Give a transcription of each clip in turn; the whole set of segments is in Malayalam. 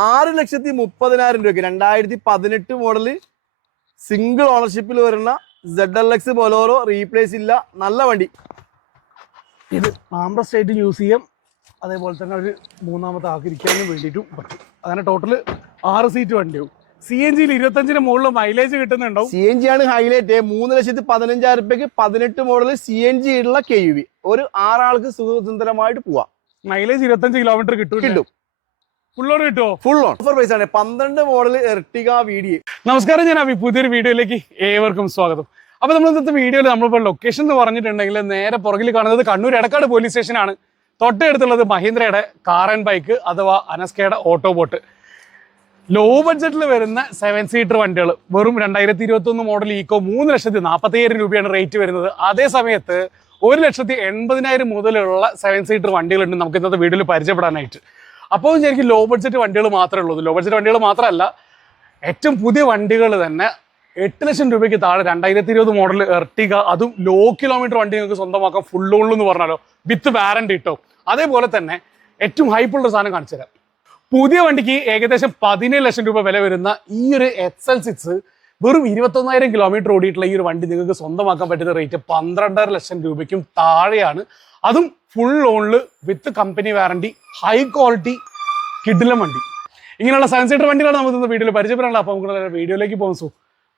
6,30,000 രൂപയ്ക്ക് 2018 മോഡല് സിംഗിൾ ഓണർഷിപ്പിൽ വരുന്ന ZLX ബൊലോറോ റീപ്ലേസ് ഇല്ല, നല്ല വണ്ടി. ഇത് ആംബ്ര സ്റ്റേറ്റ് മ്യൂസിയം അതേപോലെ തന്നെ ഒരു മൂന്നാമത്തെ ആക്കിരിക്കാനും വേണ്ടിയിട്ടും പറ്റും. അങ്ങനെ ടോട്ടല് 6 സീറ്റ് വണ്ടിയും. CNG 25-ന് മുകളിൽ മൈലേജ് കിട്ടുന്നുണ്ടാവും. CNG ആണ് ഹൈലൈറ്റ്. 3,15,000 രൂപയ്ക്ക് 18 മോഡൽ CNG ഉള്ള KUV. ഒരു 6 ആൾക്ക് സുഖസുന്ദരമായിട്ട് പോവാം. മൈലേജ് 25 കിലോമീറ്റർ കിട്ടും. ഫുൾ ഓൺ കിട്ടുമോ? ഫുൾ ഓൺ ഓഫർ പ്രൈസ് ആണ്. 12 മോഡൽ എർട്ടിഗ VDA. നമസ്കാരം, ഞാൻ അഭി. പുതിയൊരു വീഡിയോയിലേക്ക് ഏവർക്കും സ്വാഗതം. അപ്പോൾ നമ്മൾ ഇന്നത്തെ വീഡിയോയിൽ നമ്മളിപ്പോൾ ലൊക്കേഷൻ എന്ന് പറഞ്ഞിട്ടുണ്ടെങ്കിൽ നേരെ പുറകിൽ കാണുന്നത് കണ്ണൂർ എടക്കാട് പോലീസ് സ്റ്റേഷനാണ്. തൊട്ടടുത്തുള്ളത് മഹീന്ദ്രയുടെ കാർ ആൻഡ് ബൈക്ക് അഥവാ അനസ്കയുടെ ഓട്ടോബോട്ട്. ലോ ബഡ്ജറ്റിൽ വരുന്ന 7 സീറ്റർ വണ്ടികൾ വെറും 2021 മോഡൽ ഈക്കോ 3,40,000 രൂപയാണ് റേറ്റ് വരുന്നത്. അതേ സമയത്ത് 1,80,000 മുതലുള്ള 7 സീറ്റർ വണ്ടികളുണ്ട് നമുക്ക് ഇന്നത്തെ വീഡിയോയിൽ പരിചയപ്പെടാനായിട്ട്. അപ്പോൾ ശരിക്കും ലോ ബഡ്ജറ്റ് വണ്ടികൾ മാത്രമേ ഉള്ളൂ. ലോ ബഡ്ജറ്റ് വണ്ടികൾ മാത്രമല്ല, ഏറ്റവും പുതിയ വണ്ടികൾ തന്നെ 8 ലക്ഷം രൂപയ്ക്ക് താഴെ 2020 മോഡൽ എർട്ടിഗ, അതും ലോ കിലോമീറ്റർ വണ്ടി നിങ്ങൾക്ക് സ്വന്തമാക്കാം ഫുൾ ഓൺ എന്ന് പറഞ്ഞാലോ, വിത്ത് വാറണ്ടി കിട്ടോ. അതേപോലെ തന്നെ ഏറ്റവും ഹൈപ്പുള്ള സാധനം കാണിച്ചു തരാം. പുതിയ വണ്ടിക്ക് ഏകദേശം 17 ലക്ഷം രൂപ വില വരുന്ന ഈ ഒരു XL6 വെറും 21,000 കിലോമീറ്റർ ഓടിയിട്ടുള്ള ഈ ഒരു വണ്ടി നിങ്ങൾക്ക് സ്വന്തമാക്കാൻ പറ്റുന്ന റേറ്റ് 12.5 ലക്ഷം രൂപയ്ക്കും താഴെയാണ്. അതും ഫുൾ ഓണില് with company warranty, high quality കിഡിലം വണ്ടി. ഇങ്ങനെയുള്ള 7 സീറ്റർ വണ്ടികളാണ് നമുക്ക് വീഡിയോയിൽ പരിചയപ്പെടാനുള്ള. അപ്പോൾ നമുക്ക് വീഡിയോയിലേക്ക് പോകും. So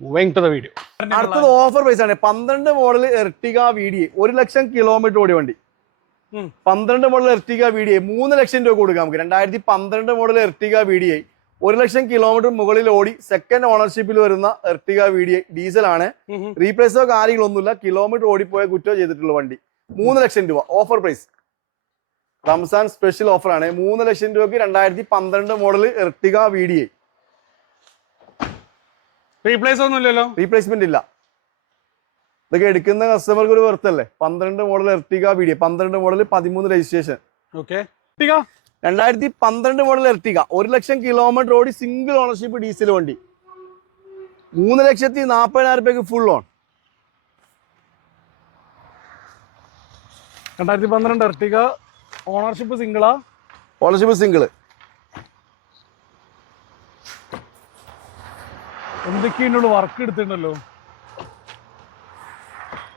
moving to the video. അടുത്തത് ഓഫർ പ്രൈസ് ആണ്. 12 model Ertiga VDA, 1 lakh kilometre ഓടിയ വണ്ടി. 12 മോഡൽ എർട്ടിഗ VDA 3 ലക്ഷം രൂപ കൊടുക്കാം നമുക്ക്. 2012 model Ertiga VDA 1 lakh kilometre മുകളിൽ ഓടി സെക്കൻഡ് ഓണർഷിപ്പിൽ വരുന്ന എർട്ടിഗ VDA ഡീസൽ ആണ്. റീപ്ലേസോ കാര്യങ്ങളൊന്നുമില്ല, കിലോമീറ്റർ ഓടിപ്പോയ കുറ്റോ ചെയ്തിട്ടുള്ള വണ്ടി. 3 ലക്ഷം രൂപ offer price. Ramzan special offer ആണ്. 3 ലക്ഷം രൂപയ്ക്ക് 2012 മോഡൽ എർട്ടിഗ VDA. റീപ്ലേസ് ഒന്നുമില്ലല്ലോ, റീപ്ലേസ്മെന്റ് ഇല്ല. ഇതൊക്കെ എടുക്കുന്ന കസ്റ്റമർക്ക് ഒരു വെറുത്തല്ലേ. 12 model Ertiga VDA, 12 model 13 registration. 2012 model Ertiga 1 lakh kilometre ഓടി സിംഗിൾ ഓണർഷിപ്പ് ഡീസൽ വണ്ടി. 3,40,000 രൂപയ്ക്ക് ഫുൾ ഓൺ. 2012 എർട്ടിഗ ഓണർഷിപ്പ് സിംഗിളാ? Ownership single. എന്തൊക്കെയുള്ള വർക്ക് എടുത്തിട്ടുണ്ടല്ലോ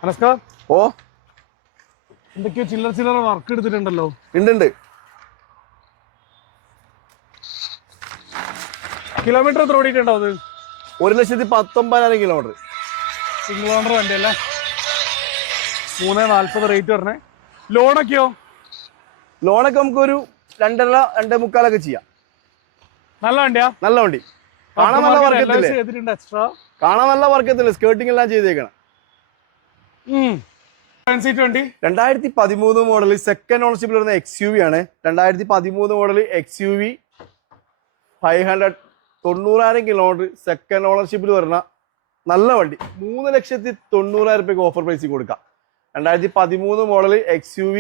അനസ്ക. ഓ, എന്തൊക്കെയോ ചില്ലറ വർക്ക് എടുത്തിട്ടുണ്ടല്ലോ. ഉണ്ട്. കിലോമീറ്റർ എത്ര ഓടിയിട്ടുണ്ടോ അത്? 1,19,000 കിലോമീറ്റർ. സിംഗിൾ ഓണർ വണ്ടി അല്ലേ? 3,40 റേറ്റ് പറഞ്ഞേ. ലോണൊക്കെയോ? ലോണൊക്കെ നമുക്ക് ഒരു 2.5 2.25 ചെയ്യാം. നല്ല വണ്ടിയാ? നല്ല വണ്ടി. കാണാൻ നല്ല വർക്കത്തില്ലേ? എക്സ്ട്രാ കാണാൻ നല്ല വർക്കത്തില്ലേ? സ്കേർട്ടിംഗ് എല്ലാം ചെയ്തേക്കണം. 2013 മോഡൽ സെക്കൻഡ് ഓണർഷിപ്പിൽ വരുന്ന XUV ആണ്. 2013 മോഡൽ XUV 500 90,000 കിലോമീറ്റർ സെക്കൻഡ് ഓണർഷിപ്പിൽ വരുന്ന നല്ല വണ്ടി. 3,90,000 രൂപയ്ക്ക് ഓഫർ പ്രൈസിൽ കൊടുക്കാം. 2013 മോഡൽ XUV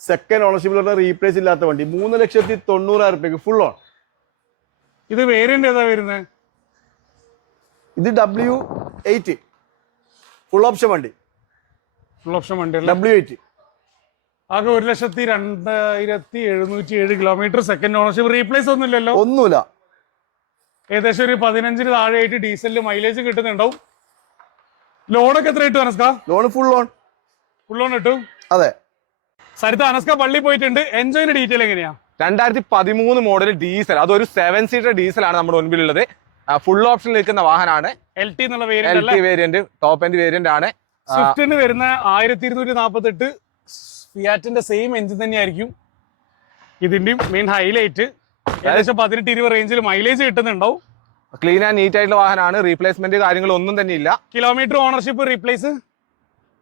സെക്കൻഡ് ഓണർഷിപ്പിൽ വരുന്ന റീപ്ലേസ് ഇല്ലാത്ത വണ്ടി. 3,90,000 രൂപയ്ക്ക് ഫുൾ ഓൺ. ഇത് വേരിയന്റ് ഏതാ വരുന്നത്? ഇത് W8 ഫുൾ ഓപ്ഷൻ വണ്ടി. ഫുൾ ഓപ്ഷൻ വണ്ടി W8 ആകെ 1,02,707 കിലോമീറ്റർ സെക്കൻഡ് ഓണർഷിപ്പ്. റീപ്ലേസ് ഒന്നുമില്ലല്ലോ? ഒന്നുമില്ല. ഏകദേശം ഒരു 15-ന് താഴെയായിട്ട് ഡീസലിൽ മൈലേജ് കിട്ടുന്നുണ്ടാവും. ലോണൊക്കെ എത്ര കിട്ടും അനസ്ക? Loan full on. Full on കിട്ടും. അതെ. സരിത, അനസ്ക പള്ളി പോയിട്ടുണ്ട്. എൻജോയിന്റെ ഡീറ്റെയിൽ എങ്ങനെയാ? 2013 മോഡൽ ഡീസൽ, അതൊരു 7 സീറ്റർ ഡീസലാണ് നമ്മുടെ മുൻപിലുള്ളത്. ഫുൾ ഓപ്ഷൻ നിൽക്കുന്ന വാഹനമാണ്. LT എന്നുള്ള വേരിയന്റ്, ടോപ്പ് എൻഡ് വേരിയന്റ് ആണ്. സ്വിഫ്റ്റിന് വരുന്ന 1248 ഫിയാറ്റിന്റെ സെയിം എഞ്ചിൻ തന്നെയായിരിക്കും. ഇതിന്റെയും മെയിൻ ഹൈലൈറ്റ് ഏകദേശം 18-20 റേഞ്ചിൽ മൈലേജ് കിട്ടുന്നുണ്ടാവും. ക്ലീൻ ആൻഡ് നീറ്റ് ആയിട്ടുള്ള വാഹനമാണ്. റീപ്ലേസ്മെന്റ് കാര്യങ്ങളൊന്നും തന്നെ ഇല്ല. Kilometre ownership replace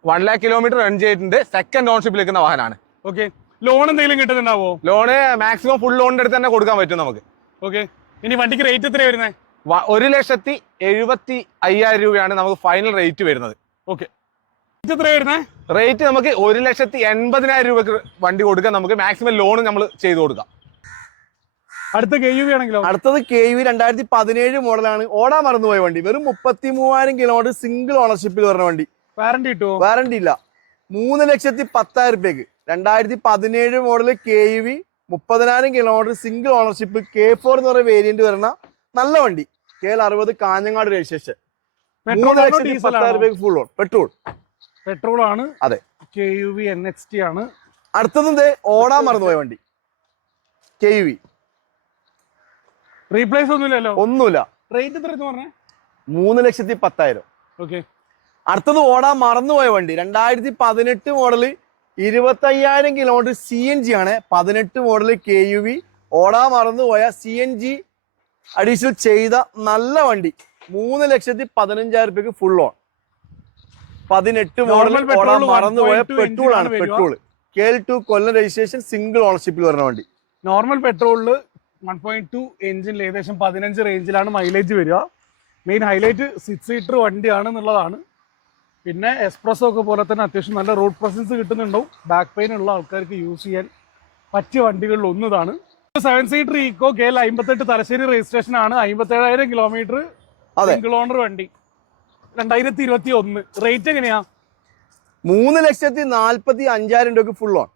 1 lakh kilometre run ചെയ്തിട്ടുണ്ട്. സെക്കൻഡ് ഓണർഷിപ്പിൽ നിൽക്കുന്ന വാഹനമാണ്. ഓക്കെ. ലോൺ എന്തെങ്കിലും കിട്ടുന്നുണ്ടാവോ? ലോണ് മാക്സിമം ഫുൾ ലോണിന്റെ അടുത്ത് തന്നെ കൊടുക്കാൻ പറ്റും നമുക്ക്. ഓക്കെ. ഇനി വണ്ടിക്ക് റേറ്റ് എത്രയാണ് വരുന്നത്? 1,75,000 രൂപയാണ് നമുക്ക് ഫൈനൽ റേറ്റ് വരുന്നത്. ഓക്കെ. എത്രയാണ് വരുന്നത്? റേറ്റ് നമുക്ക് 1,80,000 രൂപക്ക് വണ്ടി കൊടുക്കാൻ നമുക്ക് മാക്സിമം ലോൺ നമ്മൾ ചെയ്ത് കൊടുക്കാം. അടുത്ത KUV ആണെങ്കിലോ? അടുത്തത് KUV 2017 മോഡലാണ്. ഓടാൻ മറന്നുപോയ വണ്ടി. വെറും 33,000 കിലോമീറ്റർ സിംഗിൾ ഓണർഷിപ്പിൽ വരുന്ന വണ്ടി. വാറണ്ടി കിട്ടുമോ? വാറണ്ടി ഇല്ല. 3,10,000 രൂപയ്ക്ക് 2017 model KUV 30,000 kilometre single ownership K4 എന്ന് പറയുന്ന വേരിയന്റ് വരുന്ന നല്ല വണ്ടി. KL60 Kanhangad registration. 3,10,000 രൂപയ്ക്ക് ഫുൾ ഓൺ പെട്രോൾ ആണ്. അതെ. KUV NXT ആണ്. അടുത്തത് ഓടാൻ മറന്നുപോയ വണ്ടി KUV. റീപ്ലേസ് ഒന്നുമില്ല. റേറ്റ് എത്ര പറഞ്ഞേ? 3,10,000. ഓക്കെ. അടുത്തത് ഓടാൻ മറന്നുപോയ വണ്ടി 2018 മോഡല് 25,000 കിലോമീറ്റർ CNG ആണ്. 18 മോഡല് KUV ഓടാൻ മറന്നുപോയ CNG അഡീഷണൽ ചെയ്ത നല്ല വണ്ടി. 3,15,000 രൂപയ്ക്ക് ഫുൾ ഓൺ. 18 മോഡൽ ഓടാൻ മറന്നുപോയ പെട്രോൾ ആണ്. പെട്രോൾ KL2 കൊല്ലം രജിസ്ട്രേഷൻ സിംഗിൾ ഓണർഷിപ്പിൽ വരുന്ന വണ്ടി. നോർമൽ പെട്രോളില് 1.2 എഞ്ചിനിൽ ഏകദേശം 15 റേഞ്ചിലാണ് മൈലേജ് വരിക. മെയിൻ ഹൈലൈറ്റ് 6 സീറ്റർ വണ്ടിയാണ് എന്നുള്ളതാണ്. പിന്നെ എക്സ്പ്രസോ ഒക്കെ പോലെ തന്നെ അത്യാവശ്യം നല്ല റോഡ് പ്രസൻസ് കിട്ടുന്നുണ്ടാവും. ബാക്ക് പെയിൻ ഉള്ള ആൾക്കാർക്ക് യൂസ് ചെയ്യാൻ പറ്റിയ വണ്ടികളിൽ ഒന്നതാണ്. 7 seater Eeco KL58 Thalassery registration ആണ്. 57,000 കിലോമീറ്റർ സിംഗിൾ ഓണർ വണ്ടി. 2021. റേറ്റ് എങ്ങനെയാ? 3,45,000 രൂപയ്ക്ക് ഫുൾ ഓൺ.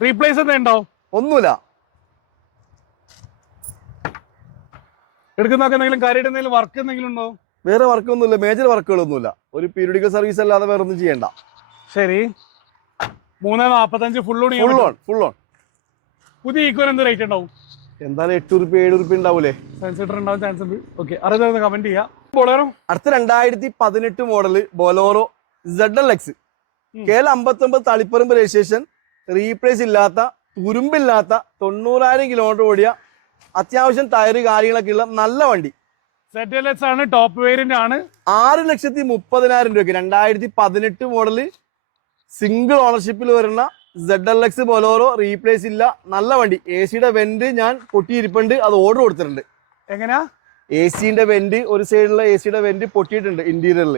റീപ്ലേസ് എന്താ ഉണ്ടാവും? ഒന്നുമില്ല. എടുക്കുന്നൊക്കെ എന്തെങ്കിലും കാര്യമായിട്ട് എന്തെങ്കിലും വർക്ക് എന്തെങ്കിലും ഉണ്ടോ? വേറെ വർക്കൊന്നുമില്ല. മേജർ വർക്കുകളൊന്നുമില്ല. ഒരു പീരിയോഡിക്കൽ സർവീസ് അല്ലാതെ വേറെ ഒന്നും ചെയ്യണ്ട. ശരി. 3,45 ഫുൾ ഓൺ. പുതിയ ഈക്കോന് എന്ത് റേറ്റ് ഉണ്ടാവും? എന്തായാലും 8 രൂപ 7 രൂപ ഉണ്ടാവൂലേ? 7 സീറ്റർ ഉണ്ടാവും ചാൻസ് ഉണ്ട്. ഓക്കെ. അറിയാതെ കമന്റ് ചെയ്യാം. ബൊളേറോ അടുത്ത 2018 model Bolero ZLX KL59 Taliparamba registration. Replace ഇല്ലാത്ത തുരുമ്പില്ലാത്ത 90,000 കിലോമീറ്റർ ഓടിയ അത്യാവശ്യം ടയറ് കാര്യങ്ങളൊക്കെ ഉള്ള നല്ല വണ്ടി. ZLX ആണ്. ടോപ്പ് വേരിയന്റ് ആണ്. 6,30,000 രൂപയ്ക്ക് 2018 മോഡല് സിംഗിൾ ഓണർഷിപ്പിൽ വരുന്ന ZLX ബൊലോറോ. റീപ്ലേസ് ഇല്ല. നല്ല വണ്ടി. AC-യുടെ വെന്റ് ഞാൻ പൊട്ടിയിരിപ്പുണ്ട്. അത് ഓർഡർ കൊടുത്തിട്ടുണ്ട്. എങ്ങനെയാ? AC-ന്റെ വെന്റ് ഒരു സൈഡിലുള്ള AC-യുടെ വെന്റ് പൊട്ടിയിട്ടുണ്ട് ഇന്റീരിയറിൽ.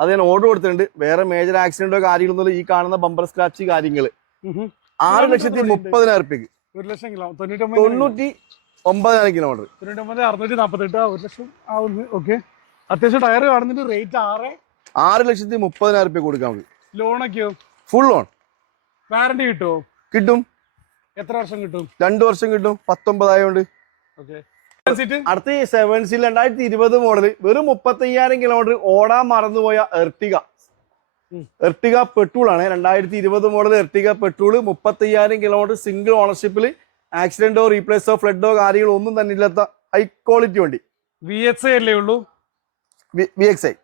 അത് ഞാൻ ഓർഡർ കൊടുത്തിട്ടുണ്ട്. വേറെ മേജർ ആക്സിഡന്റോ കാര്യങ്ങളൊന്നും ഈ കാണുന്ന ബമ്പർ സ്ക്രാച്ച് കാര്യങ്ങള്. 6,30,000 രൂപയ്ക്ക് 99,000 കിലോമീറ്റർ 648 1 ലക്ഷം ആവുന്നു. ഓക്കെ. അത്യാവശ്യം ടയർ കാണുന്നുണ്ട്. റേറ്റ് 6,30,000 രൂപ കൊടുക്കാം നമുക്ക്. ലോണൊക്കെയോ? Full on. വാറന്റി കിട്ടുമോ? കിട്ടും. എത്ര വർഷം കിട്ടും? 2 വർഷം കിട്ടും. 19 ആയതുകൊണ്ട്. അടുത്ത 7 സീൽ 2020 മോഡല് വെറും 35,000 കിലോമീറ്റർ ഓടാൻ മറന്നുപോയ എർട്ടിക പെട്രോൾ ആണ്. 2020 model Ertiga petrol 35,000 kilometre single ഓണർഷിപ്പിൽ. ആക്സിഡന്റോ റീപ്ലേസോ ഫ്ലഡോ കാര്യങ്ങളോ ഒന്നും തന്നെ ഇല്ലാത്ത ഹൈ ക്വാളിറ്റി വണ്ടി. VXI അല്ലേ ഉള്ളൂ? VXI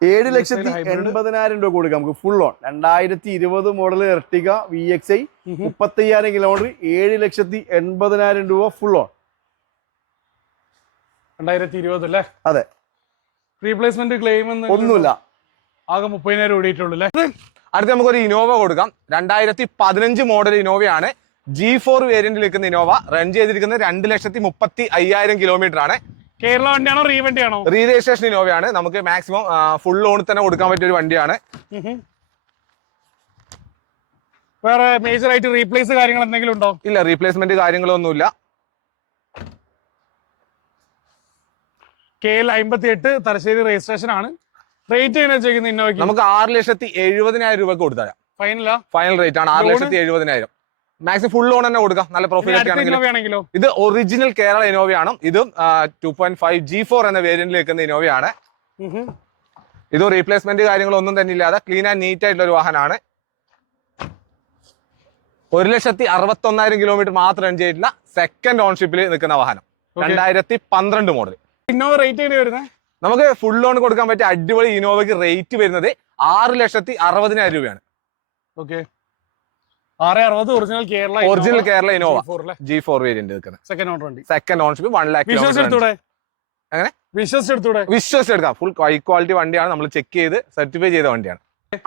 7,80,000 രൂപ കൊടുക്കാം നമുക്ക് full on. 2020 model Ertiga VXI 35,000 kilometre 7,80,000 രൂപ ഫുൾ ഓൺ. 2020 അല്ലേ? അതെ. റീപ്ലേസ്മെന്റ് ക്ലെയിം ഒന്നുമില്ല. ആകെ 30,000 ഓടിയിട്ടുള്ളൂ അല്ലേ? അടുത്ത് നമുക്കൊരു ഇനോവ കൊടുക്കാം. 2015 മോഡൽ ഇനോവയാണ്. G4 വേരിയന്റിൽ നിൽക്കുന്ന ഇനോവ. റൺ ചെയ്തിരിക്കുന്നത് 2,35,000 കിലോമീറ്റർ ആണ്. കേരള വണ്ടിയാണോ റീ വണ്ടിയാണോ? റീ രജിസ്ട്രേഷൻ ഇനോവയാണ്. നമുക്ക് മാക്സിമം ഫുൾ ലോൺ തന്നെ കൊടുക്കാൻ പറ്റിയ ഒരു വണ്ടിയാണ്. വേറെ മേജർ ആയിട്ട് റീപ്ലേസ് കാര്യങ്ങൾ എന്തെങ്കിലും ഉണ്ടോ? ഇല്ല, റീപ്ലേസ്മെന്റ് കാര്യങ്ങളൊന്നുമില്ല. KL58 തലശ്ശേരി രജിസ്ട്രേഷൻ ആണ്. റേറ്റ് എങ്ങനെ ചെയ്യുന്നത് ഇന്നോവയ്ക്ക്? നമുക്ക് 6,70,000 രൂപ കൊടുത്തരാം. ഫൈനൽ റേറ്റ് ആണ് 6,70,000. മാക്സിമം ഫുൾ ലോൺ തന്നെ കൊടുക്കാം. നല്ല പ്രോഫിറ്റ് ആണെങ്കിലോ. ഇത് ഒറിജിനൽ കേരള ഇനോവയാണ്. ഇത് 2.5 G4 എന്ന വേരിയന്റിൽ നിൽക്കുന്ന ഇനോവയാണ്. ഇത് റീപ്ലേസ്മെന്റ് കാര്യങ്ങളൊന്നും തന്നെ ഇല്ലാതെ ക്ലീൻ ആൻഡ് നീറ്റ് ആയിട്ടുള്ള ഒരു വാഹനമാണ്. 1,61,000 കിലോമീറ്റർ മാത്രം റൺ ചെയ്തിട്ടില്ല. സെക്കൻഡ് ഓൺഷിപ്പിൽ നിൽക്കുന്ന വാഹനം. 2012 മോഡൽ. ഇന്നോവ റേറ്റ് എങ്ങനെ വരുന്നത്? നമുക്ക് ഫുൾ ലോൺ കൊടുക്കാൻ പറ്റിയ അടിപൊളി ഇനോവയ്ക്ക് റേറ്റ് വരുന്നത് 6,60,000 രൂപയാണ്. Okay. 660 original Kerala Innova G4 variant നിൽക്കുന്നത്. Second ownership 1 lakh. അങ്ങനെ വിശ്വസിച്ചെടുക്കാം. ഫുൾ ഹൈ ക്വാളിറ്റി വണ്ടിയാണ്. നമ്മൾ ചെക്ക് ചെയ്ത് സർട്ടിഫൈ ചെയ്ത വണ്ടിയാണ്.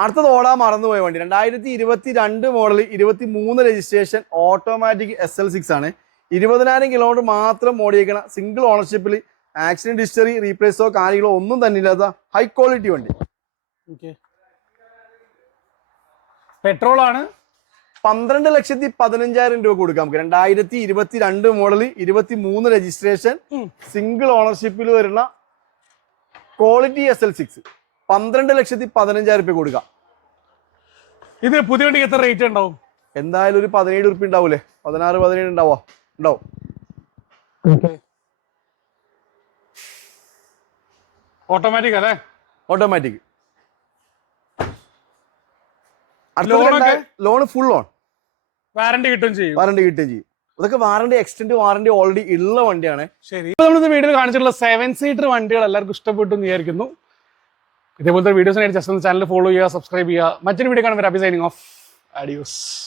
അടുത്തത് ഓടാൻ മറന്നുപോയ വണ്ടി 2022 മോഡൽ 23 രജിസ്ട്രേഷൻ ഓട്ടോമാറ്റിക് SL6 ആണ്. 20,000 കിലോമീറ്റർ മാത്രം ഓടിയേക്കണ സിംഗിൾ ഓണർഷിപ്പിൽ. ആക്സിഡന്റ് ഹിസ്റ്ററി റീപ്ലേസോ കാര്യങ്ങളോ ഒന്നും തന്നെ ഇല്ലാത്ത ഹൈ ക്വാളിറ്റി വണ്ടി. പെട്രോൾ ആണ്. 12,15,000 രൂപ കൊടുക്കാം നമുക്ക്. 2022 മോഡൽ 23 രജിസ്ട്രേഷൻ സിംഗിൾ ഓണർഷിപ്പിൽ വരുന്ന ക്വാളിറ്റി SL6 12,15,000 രൂപ കൊടുക്കാം. ഇത് പുതിയ വണ്ടിക്ക് എത്ര റേറ്റ് ഉണ്ടാവും? എന്തായാലും ഒരു 17 ഉറുപ്പിക ഉണ്ടാവൂലേ, 16-17 ഉണ്ടാവും. ഓട്ടോമാറ്റിക് അല്ലേ? Automatic. Loan full loan, warranty കിട്ടുകയും ചെയ്യും. വാറണ്ടി കിട്ടുകയും ചെയ്യും. ഇതൊക്കെ വാറണ്ടി എക്സ്റ്റൻഡ് വാറണ്ടി ഓൾറെഡി ഉള്ള വണ്ടിയാണ്. ശരി, ഇപ്പൊ നമ്മൾ വീഡിയോയിൽ കാണിച്ചിട്ടുള്ള 7 സീറ്റർ വണ്ടികൾ എല്ലാവർക്കും ഇഷ്ടപ്പെട്ടു എന്ന് വിചാരിക്കുന്നു. ഇതേപോലത്തെ വീഡിയോസിനായിട്ട് ജസ്റ്റ് ഒന്ന് ചാനൽ ഫോളോ ചെയ്യുക, സബ്സ്ക്രൈബ് ചെയ്യുക. മറ്റൊരു വീഡിയോ കാണുമ്പോൾ ഹാപ്പി സൈനിങ് ഓഫ്. ആഡിയോസ്.